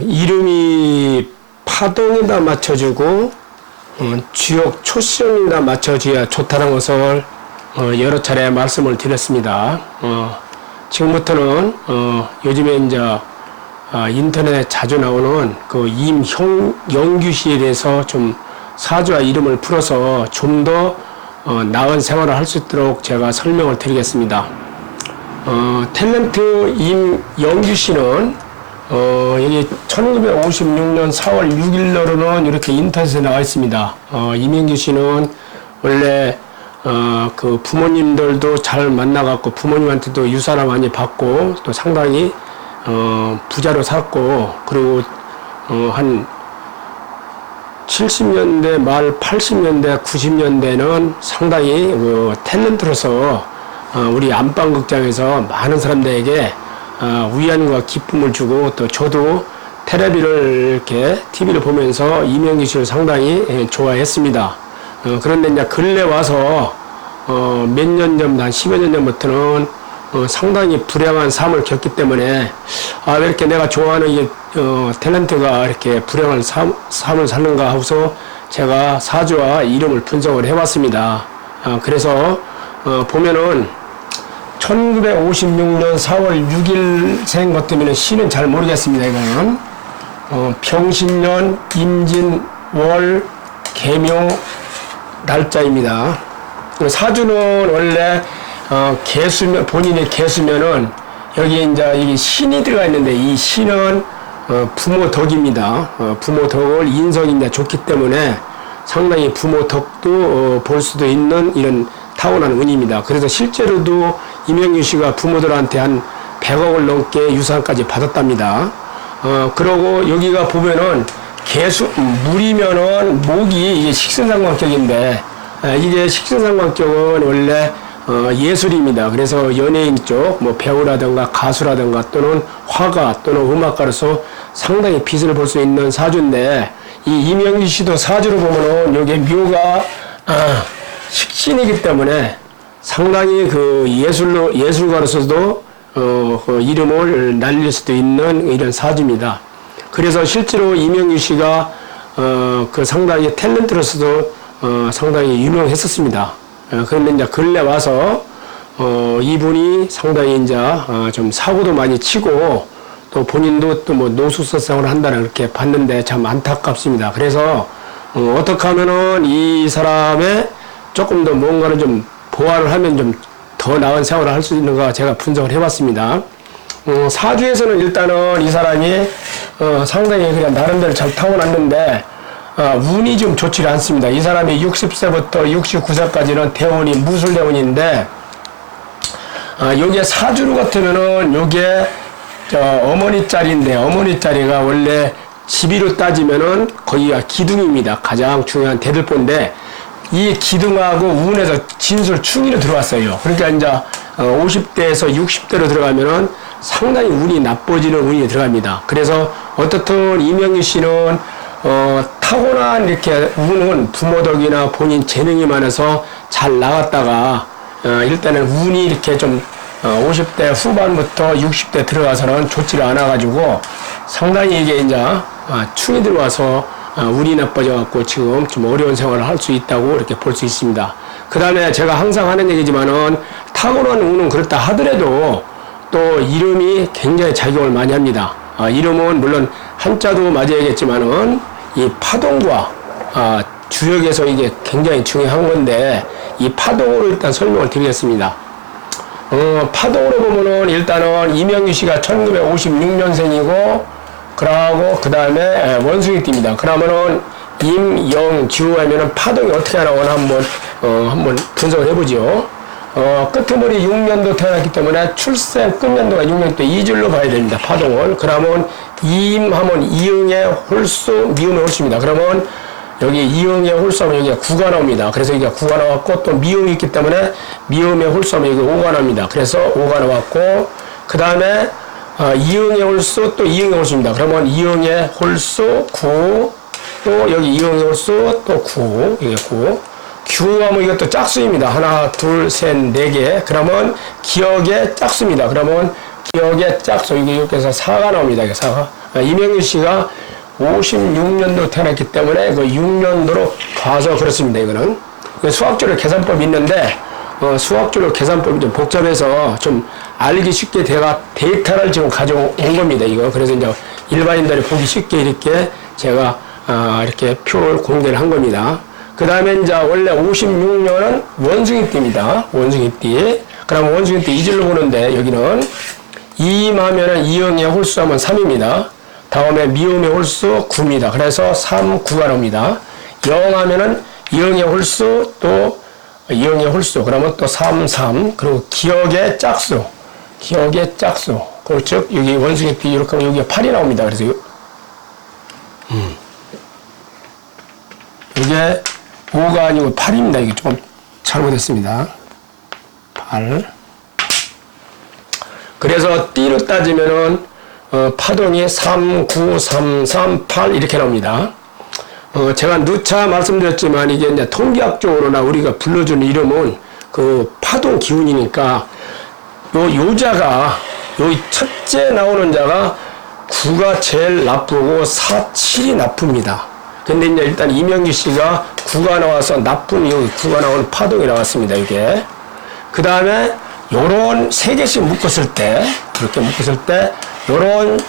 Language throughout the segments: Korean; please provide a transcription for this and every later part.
이름이 파동에다 맞춰주고 지역 초성에다 맞춰줘야 좋다는 것을 여러 차례 말씀을 드렸습니다. 지금부터는 요즘에 이제 인터넷에 자주 나오는 그 임영규 씨에 대해서 좀 사주와 이름을 풀어서 좀 더 나은 생활을 할 수 있도록 제가 설명을 드리겠습니다. 탤런트 임영규 씨는 여기 1956년 4월 6일로는 이렇게 인터넷에 나와 있습니다. 임영규 씨는 원래 그 부모님들도 잘 만나갖고 부모님한테도 유산을 많이 받고 또 상당히 부자로 살고, 그리고 한 70년대 말 80년대 90년대는 상당히 탤런트로서 우리 안방극장에서 많은 사람들에게 위안과 기쁨을 주고, 또 저도 텔레비를 이렇게 TV를 보면서 임영규 씨를 상당히 좋아했습니다. 그런데 이제 근래 와서 몇 년 전, 한 10여 년 전부터는 상당히 불행한 삶을 겪기 때문에 왜 이렇게 내가 좋아하는 이 탤런트가 이렇게 불행한 삶을 사는가 하고서 제가 사주와 이름을 분석을 해봤습니다. 그래서 보면은 1956년 4월 6일생 것 때문에 시는 잘 모르겠습니다. 이거는 병신년 임진 월 개묘 날짜입니다. 사주는 원래 개수면, 본인의 개수면은 여기 이제 이게 신이 들어가 있는데, 이 신은 부모 덕입니다. 부모 덕을 인성이 이제 좋기 때문에 상당히 부모 덕도 볼 수도 있는 이런 타고난 운입니다. 그래서 실제로도 임영규 씨가 부모들한테 한 100억을 넘게 유산까지 받았답니다. 그러고 여기가 보면은 개수, 물이면은 목이 이게 식신상관격인데, 이게 식신상관격은 원래 예술입니다. 그래서 연예인 쪽, 뭐 배우라든가 가수라든가 또는 화가 또는 음악가로서 상당히 빛을 볼 수 있는 사주인데, 이 임영규 씨도 사주로 보면은 여기 묘가 식신이기 때문에 상당히 그 예술가로서도 그 이름을 날릴 수도 있는 이런 사주입니다. 그래서 실제로 임영규 씨가 그 상당히 탤런트로서도 상당히 유명했었습니다. 그런데 이제 근래 와서 이분이 상당히 이제 좀 사고도 많이 치고, 또 본인도 또 뭐 노숙사상을 한다는 그렇게 봤는데 참 안타깝습니다. 그래서 어떻게 하면은 이 사람의 조금 더 뭔가를 좀 보완을 하면 좀 더 나은 생활을 할 수 있는가 제가 분석을 해봤습니다. 사주에서는 일단은 이 사람이 상당히 그냥 나름대로 잘 타고났는데 운이 좀 좋지 않습니다. 이 사람이 60세부터 69세까지는 대운이 무술대운인데, 요게 사주로 같으면은 요게 어머니 자리인데, 어머니 자리가 원래 지비로 따지면은 거기가 기둥입니다. 가장 중요한 대들보인데, 이 기둥하고 운에서 진술 충이로 들어왔어요. 그러니까 이제 50대에서 60대로 들어가면은 상당히 운이 나빠지는 운이 들어갑니다. 그래서 어떻든 임영규 씨는 타고난 이렇게 운은 부모 덕이나 본인 재능이 많아서 잘 나갔다가 일단은 운이 이렇게 좀 50대 후반부터 60대 들어가서는 좋지를 않아가지고 상당히 이게 이제 충이 들어와서 운이 나빠져갖고 지금 좀 어려운 생활을 할 수 있다고 이렇게 볼 수 있습니다. 그 다음에 제가 항상 하는 얘기지만은 타고난 운은 그렇다 하더라도 또 이름이 굉장히 작용을 많이 합니다. 이름은 물론 한자도 맞아야겠지만은 이 파동과 주역에서 이게 굉장히 중요한 건데, 이 파동으로 일단 설명을 드리겠습니다. 파동으로 보면은 일단은 임영규 씨가 1956년생이고, 그러고 그 다음에 원숭이띠입니다. 그러면은 임영규 하면은 파동이 어떻게 나오나 한번 분석을 해보죠. 끄트머리 6년도 태어났기 때문에 출생 끝년도가 6년 때 2줄로 봐야 됩니다. 파동을. 그러면 임하면 이응의 홀수, 미음의 홀수입니다. 그러면 여기 이응의 홀수하면 여기가 9가 나옵니다. 그래서 여기가 9가 나왔고, 또 미음이 있기 때문에 미음의 홀수하면 여기 5가 나옵니다. 그래서 5가 나왔고, 그 다음에 이응의 홀수, 또 이응의 홀수입니다. 그러면 이응의 홀수 9, 또 여기 이응의 홀수 또 9, 이게 9. 규하면 이것도 짝수입니다. 하나, 둘, 셋, 네 개. 그러면 기억의 짝수입니다. 그러면 기억의 짝수, 여기서 4가 나옵니다. 이게 4가. 이명규 씨가 56년도 태어났기 때문에 그 6년도로 가서 그렇습니다. 이거는. 수학적으로 계산법이 있는데, 수학적으로 계산법이 좀 복잡해서 좀 알기 쉽게 데이터를 지금 가져온 겁니다. 이거. 그래서 이제 일반인들이 보기 쉽게 이렇게 제가, 이렇게 표를 공개를 한 겁니다. 그 다음에 이제 원래 56년은 원숭이띠입니다. 원숭이띠. 그럼 원숭이띠 이질로 보는데 여기는 2임하면은 2형의 홀수하면 3입니다. 다음에 미음의 홀수 9입니다. 그래서 3, 9가 나옵니다. 0 하면은 2형의 홀수 또 2형의 홀수. 그러면 또 3, 3. 그리고 기억의 짝수. 기억의 짝수. 즉 여기 원숭이띠 이렇게 하면 여기가 8이 나옵니다. 그래서 이게 5가 아니고 8입니다. 이게 조금 잘못했습니다. 8. 그래서 띠로 따지면은 파동이 3, 9, 3, 3, 8 이렇게 나옵니다. 제가 누차 말씀드렸지만 이게 이제 통계학적으로나 우리가 불러주는 이름은 그 파동 기운이니까 요자가 요 첫째 나오는 자가 9가 제일 나쁘고 4, 7이 나쁩니다. 근데 이제 일단 이명규 씨가 9가 나와서 나쁜 여기 9가 나오는 파동이 나왔습니다. 이게. 그 다음에 요런 3개씩 묶었을 때, 이렇게 묶었을 때, 요런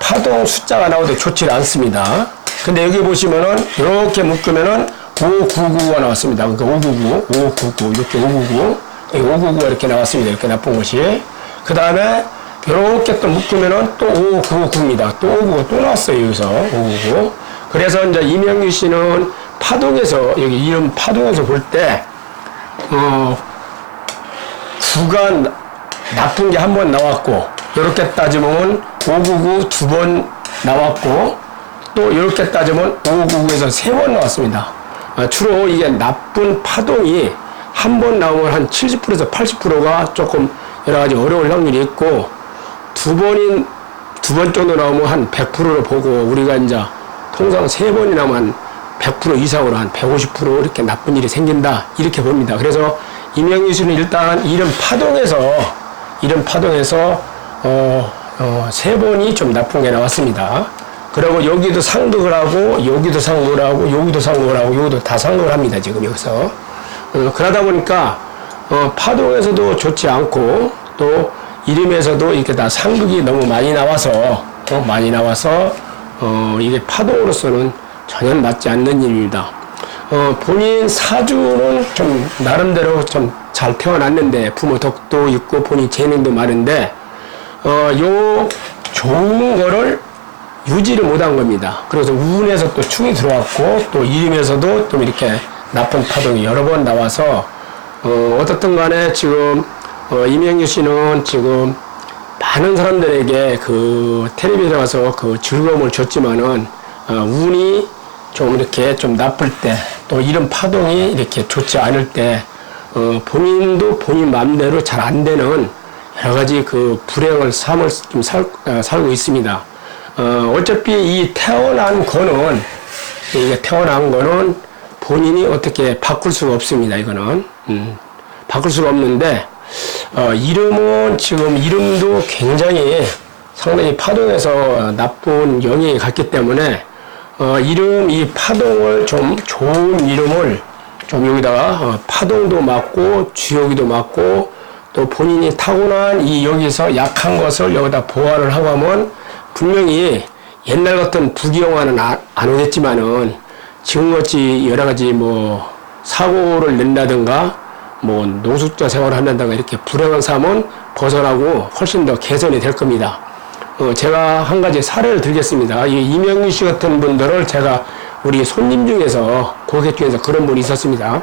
파동 숫자가 나오도 좋지 않습니다. 근데 여기 보시면은, 이렇게 묶으면은 599가 나왔습니다. 그러니까 599, 599, 이렇게 599, 599가 이렇게 나왔습니다. 이렇게 나쁜 것이. 그 다음에, 이렇게 또 묶으면은 또 599입니다. 또 599가 또 나왔어요. 여기서 599. 그래서 이제 이명규 씨는 파동에서, 여기 이름 파동에서 볼 때, 9가 나쁜 게 한 번 나왔고, 이렇게 따지면 599 두 번 나왔고, 또 이렇게 따지면 599에서 3번 나왔습니다. 주로 이게 나쁜 파동이 한 번 나오면 한 70%에서 80%가 조금 여러 가지 어려울 확률이 있고, 두 번 정도 나오면 한 100%를 보고, 우리가 이제 통상 3번이 나오면 100% 이상으로 한 150% 이렇게 나쁜 일이 생긴다. 이렇게 봅니다. 그래서 이명규 씨는 일단 이런 파동에서 3번이 좀 나쁜 게 나왔습니다. 그리고 여기도 상극을 하고, 여기도 상극을 하고, 여기도 상극을 하고, 여기도 다 상극을 합니다. 지금 여기서. 그러다 보니까, 파동에서도 좋지 않고, 또 이름에서도 이렇게 다 상극이 너무 많이 나와서, 이게 파동으로서는 전혀 맞지 않는 일입니다. 본인 사주는 좀 나름대로 좀 잘 태어났는데 부모 덕도 있고 본인 재능도 많은데 요 좋은 거를 유지를 못한 겁니다. 그래서 운에서 또 충이 들어왔고 또 이름에서도 또 이렇게 나쁜 파동이 여러 번 나와서 어떻든 간에 지금 이명규 씨는 지금 많은 사람들에게 그 텔레비전에 와서 그 즐거움을 줬지만은 운이 좀 이렇게 좀 나쁠 때 또 이런 파동이 이렇게 좋지 않을 때 본인도 본인 마음대로 잘 안 되는 여러 가지 그 불행을 삶을 좀 살고 있습니다. 어차피 이 태어난 거는 본인이 어떻게 바꿀 수가 없습니다. 이거는 바꿀 수가 없는데 이름은 지금 이름도 굉장히 상당히 파동에서 나쁜 영향이 갔기 때문에 이 파동을 좀 좋은 이름을 좀 여기다가 파동도 맞고 주요기도 맞고 또 본인이 타고난 여기서 약한 것을 여기다 보완을 하고 하면 분명히 옛날 같은 부귀영화는 안 오겠지만은 지금같이 여러 가지 뭐 사고를 낸다든가 뭐 노숙자 생활을 한다든가 이렇게 불행한 삶은 벗어나고 훨씬 더 개선이 될 겁니다. 제가 한 가지 사례를 들겠습니다. 이명규 씨 같은 분들을 제가 우리 손님 중에서, 고객 중에서 그런 분이 있었습니다.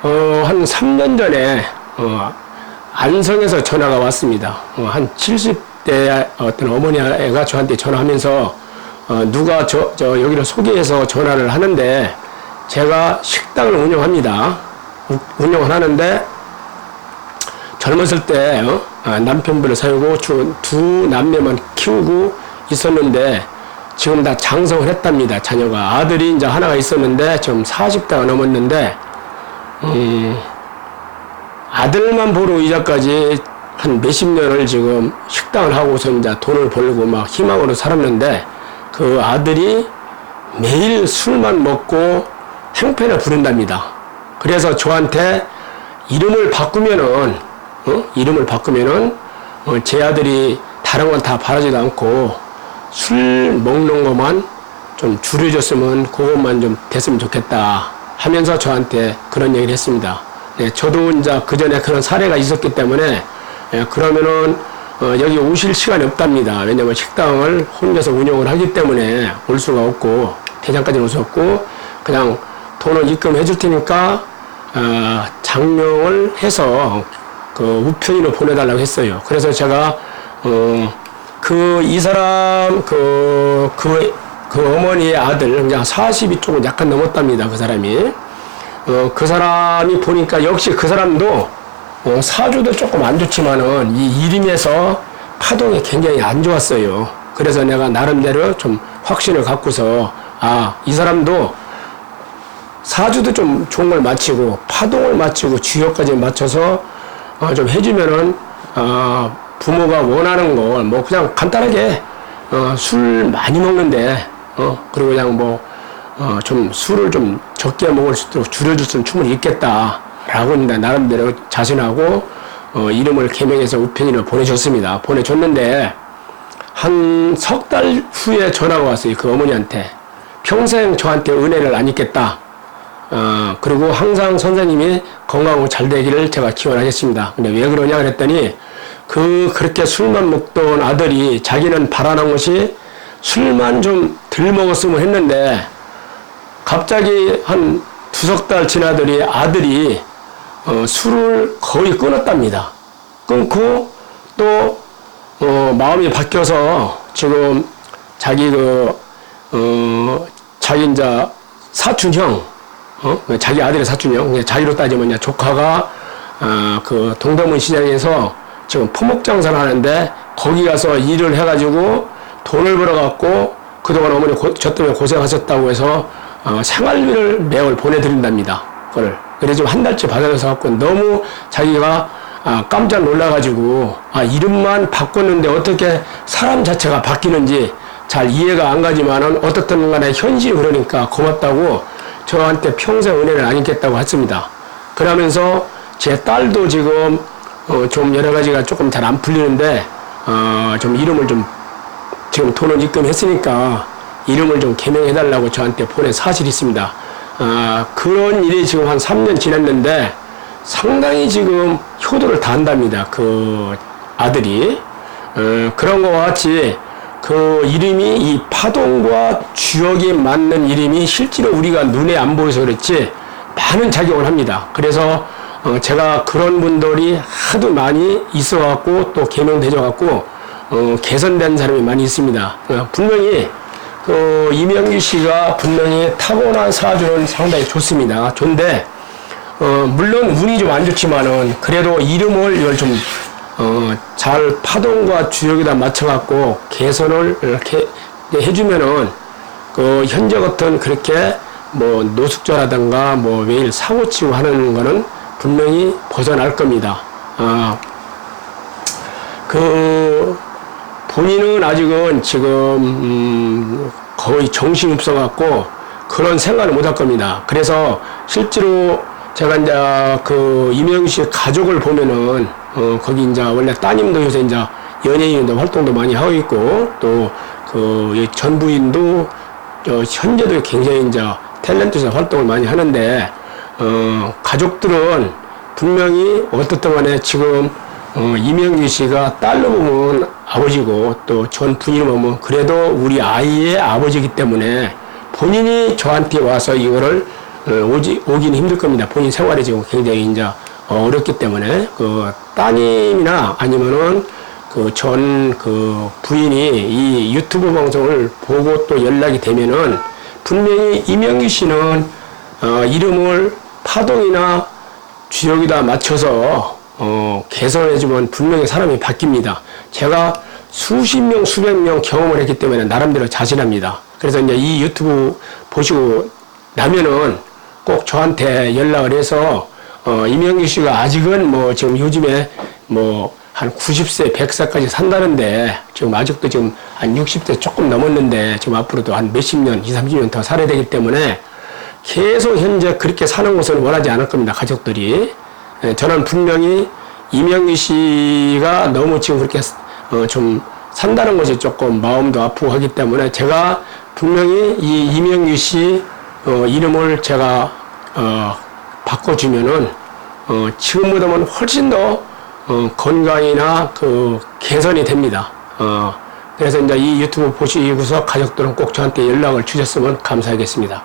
한 3년 전에, 안성에서 전화가 왔습니다. 한 70대 어떤 어머니가 저한테 전화하면서, 누가 여기를 소개해서 전화를 하는데, 제가 식당을 운영합니다. 운영을 하는데, 젊었을 때 남편분을 사유고 두 남매만 키우고 있었는데 지금 다 장성을 했답니다. 자녀가 아들이 이제 하나가 있었는데 지금 40대가 넘었는데 아들만 보러 이자까지 한 몇십 년을 지금 식당을 하고서 이제 돈을 벌고 막 희망으로 살았는데 그 아들이 매일 술만 먹고 행패를 부른답니다. 그래서 저한테 이름을 바꾸면은 제 아들이 다른 건 다 바라지도 않고 술 먹는 것만 좀 줄여줬으면 그것만 좀 됐으면 좋겠다 하면서 저한테 그런 얘기를 했습니다. 네, 저도 이제 그 전에 그런 사례가 있었기 때문에 그러면은 여기 오실 시간이 없답니다. 왜냐면 식당을 혼자서 운영을 하기 때문에 올 수가 없고 대장까지는 올 수 없고 그냥 돈을 입금해 줄 테니까 장명을 해서 그 우편으로 보내달라고 했어요. 그래서 제가 이 사람 그 어머니의 아들 그냥 40이 조금 약간 넘었답니다. 그 사람이 그 사람이 보니까 역시 그 사람도 사주도 조금 안 좋지만은 이 이름에서 파동이 굉장히 안 좋았어요. 그래서 내가 나름대로 좀 확신을 갖고서 이 사람도 사주도 좀 좋은 걸 맞추고 파동을 맞추고 주역까지 맞춰서 좀 해주면은 부모가 원하는 걸 뭐 그냥 간단하게 술 많이 먹는데 그리고 그냥 좀 술을 좀 적게 먹을 수 있도록 줄여줬으면 충분히 있겠다라고 나름대로 자신하고 이름을 개명해서 우편으로 보내줬습니다. 보내줬는데 한 석 달 후에 전화가 왔어요. 그 어머니한테 평생 저한테 은혜를 안 잊겠다. 그리고 항상 선생님이 건강하고 잘 되기를 제가 기원하겠습니다. 근데 왜 그러냐 그랬더니 그렇게 술만 먹던 아들이 자기는 바라는 것이 술만 좀 덜 먹었으면 했는데 갑자기 한 두석 달 지나더니 아들이 술을 거의 끊었답니다. 끊고 또 마음이 바뀌어서 지금 자기 자기 이제 사촌형 자기 아들의 사촌형 자기로 따지면 이제 조카가 그 동대문 시장에서 지금 포목 장사를 하는데 거기 가서 일을 해가지고 돈을 벌어갖고 그동안 어머니 저 때문에 고생하셨다고 해서 생활비를 매월 보내드린답니다. 그래 지금 한 달째 받아서 갖고 너무 자기가 깜짝 놀라가지고 이름만 바꿨는데 어떻게 사람 자체가 바뀌는지 잘 이해가 안 가지만은 어떻든 간에 현실이 그러니까 고맙다고 저한테 평생 은혜를 안 잊겠다고 했습니다. 그러면서 제 딸도 지금 좀 여러 가지가 조금 잘 안 풀리는데 좀 이름을 좀 지금 돈을 입금했으니까 이름을 좀 개명해달라고 저한테 보낸 사실이 있습니다. 그런 일이 지금 한 3년 지났는데 상당히 지금 효도를 다한답니다. 그 아들이 그런 것과 같이 그 이름이 이 파동과 주역이 맞는 이름이 실제로 우리가 눈에 안 보여서 그렇지 많은 작용을 합니다. 그래서 제가 그런 분들이 하도 많이 있어갖고 또 개명되져갖고 개선된 사람이 많이 있습니다. 분명히 이명규 씨가 분명히 타고난 사주는 상당히 좋습니다. 좋은데 물론 운이 좀 안 좋지만은 그래도 이름을 이걸 좀 잘 파동과 주역에다 맞춰갖고 개선을 이렇게 해주면은 현재 같은 그렇게 뭐 노숙자라든가 뭐 매일 사고치고 하는 거는 분명히 벗어날 겁니다. 본인은 아직은 지금 거의 정신이 없어갖고 그런 생각을 못 할 겁니다. 그래서 실제로 제가 이제 이명규 씨 가족을 보면은 거기 이제 원래 따님도 요새 이제 연예인도 활동도 많이 하고 있고 또 전 부인도 현재도 굉장히 이제 탤런트에서 활동을 많이 하는데 가족들은 분명히 어떻든 간에 지금 이명규 씨가 딸로 보면 아버지고 또 전 부인으로 보면 그래도 우리 아이의 아버지이기 때문에 본인이 저한테 와서 이거를 오긴 힘들 겁니다. 본인 생활이 지금 굉장히 이제 어렵기 때문에 따님이나 아니면은 전 부인이 이 유튜브 방송을 보고 또 연락이 되면은 분명히 이명규 씨는 이름을 파동이나 주역에다 맞춰서 개선해주면 분명히 사람이 바뀝니다. 제가 수십 명, 수백 명 경험을 했기 때문에 나름대로 자신합니다. 그래서 이제 이 유튜브 보시고 나면은 꼭 저한테 연락을 해서 이명규 씨가 아직은 뭐 지금 요즘에 뭐 한 90세, 100세까지 산다는데 지금 아직도 지금 한 60대 조금 넘었는데 지금 앞으로도 한 몇십 년, 20, 30년 더 살아야 되기 때문에 계속 현재 그렇게 사는 것을 원하지 않을 겁니다. 가족들이. 저는 분명히 이명희 씨가 너무 지금 그렇게 좀 산다는 것이 조금 마음도 아프고 하기 때문에 제가 분명히 이 이명희 씨 이름을 제가 바꿔주면은 지금보다는 훨씬 더 건강이나 그 개선이 됩니다. 그래서 이제 이 유튜브 보시고서 가족들은 꼭 저한테 연락을 주셨으면 감사하겠습니다.